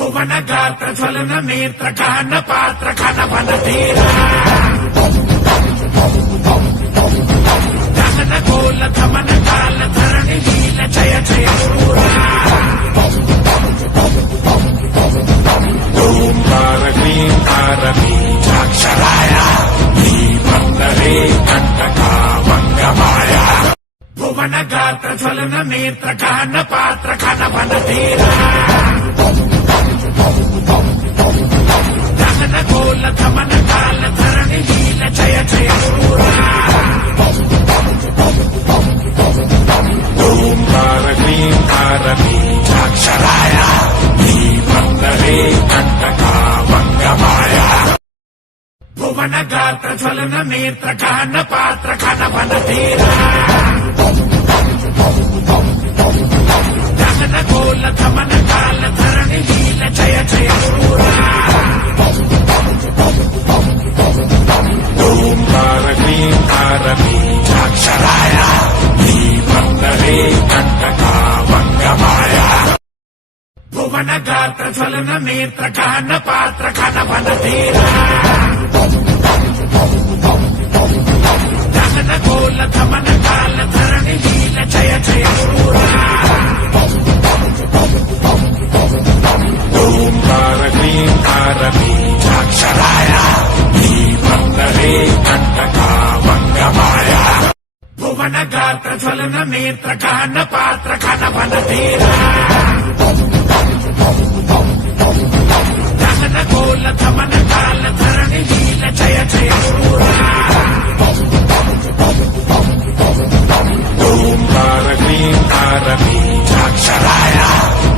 భువన గాత్ర జ్వలన నేత్ర కాన పాత్ర కనవన తీరా గగన కోల గమన కాల ధరణి లీల జయ జయ శూరా ఓంకార క్లీంకార బీజాక్షరాయ శ్రీమందరే కంటకా వంగమాయ భువన గాత్ర జ్వలన నేత్ర కాన పాత్ర కనవన తీరా గగన కోల గమన కాల ధరణి లీల జయ జయ శూరా ఓంకార క్లీంకార బీజాక్షరాయ శ్రీమందరే కంటకా వంగమాయ భువన గాత్ర జ్వలన నేత్ర కాన పాత్ర కనవన తీరా గగన కోల గమన కాల ధరణి లీల జయ జయ శూరా ఓంకార క్లీంకార బీజాక్షరాయ శ్రీమందరే కంటకా వంగమాయ భువన గాత్ర జ్వలన నేత్ర కాన పాత్ర కనవన తీరా గగన కోల గమన కాల ధరణి లీల జయ జయ శూరా ఓంకార క్లీంకార బీజాక్షరాయ శ్రీమందరే కంటకా వంగమాయ భువన గాత్ర జ్వలన నేత్ర కాన పాత్ర కనవన తీరా గగన కోల గమన కాల ధరణి లీల జయ జయ శూరా ఓంకార క్లీంకార బీజాక్షరాయ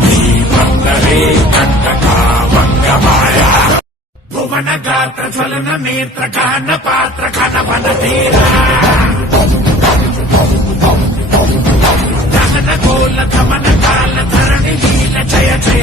శ్రీమందరే కంటకా వంగమాయ భువన గాత్ర జ్వలన నేత్ర కాన పాత్ర కనవన తీరా గగన కోల గమన కాల ధరణి లీల జయ జయ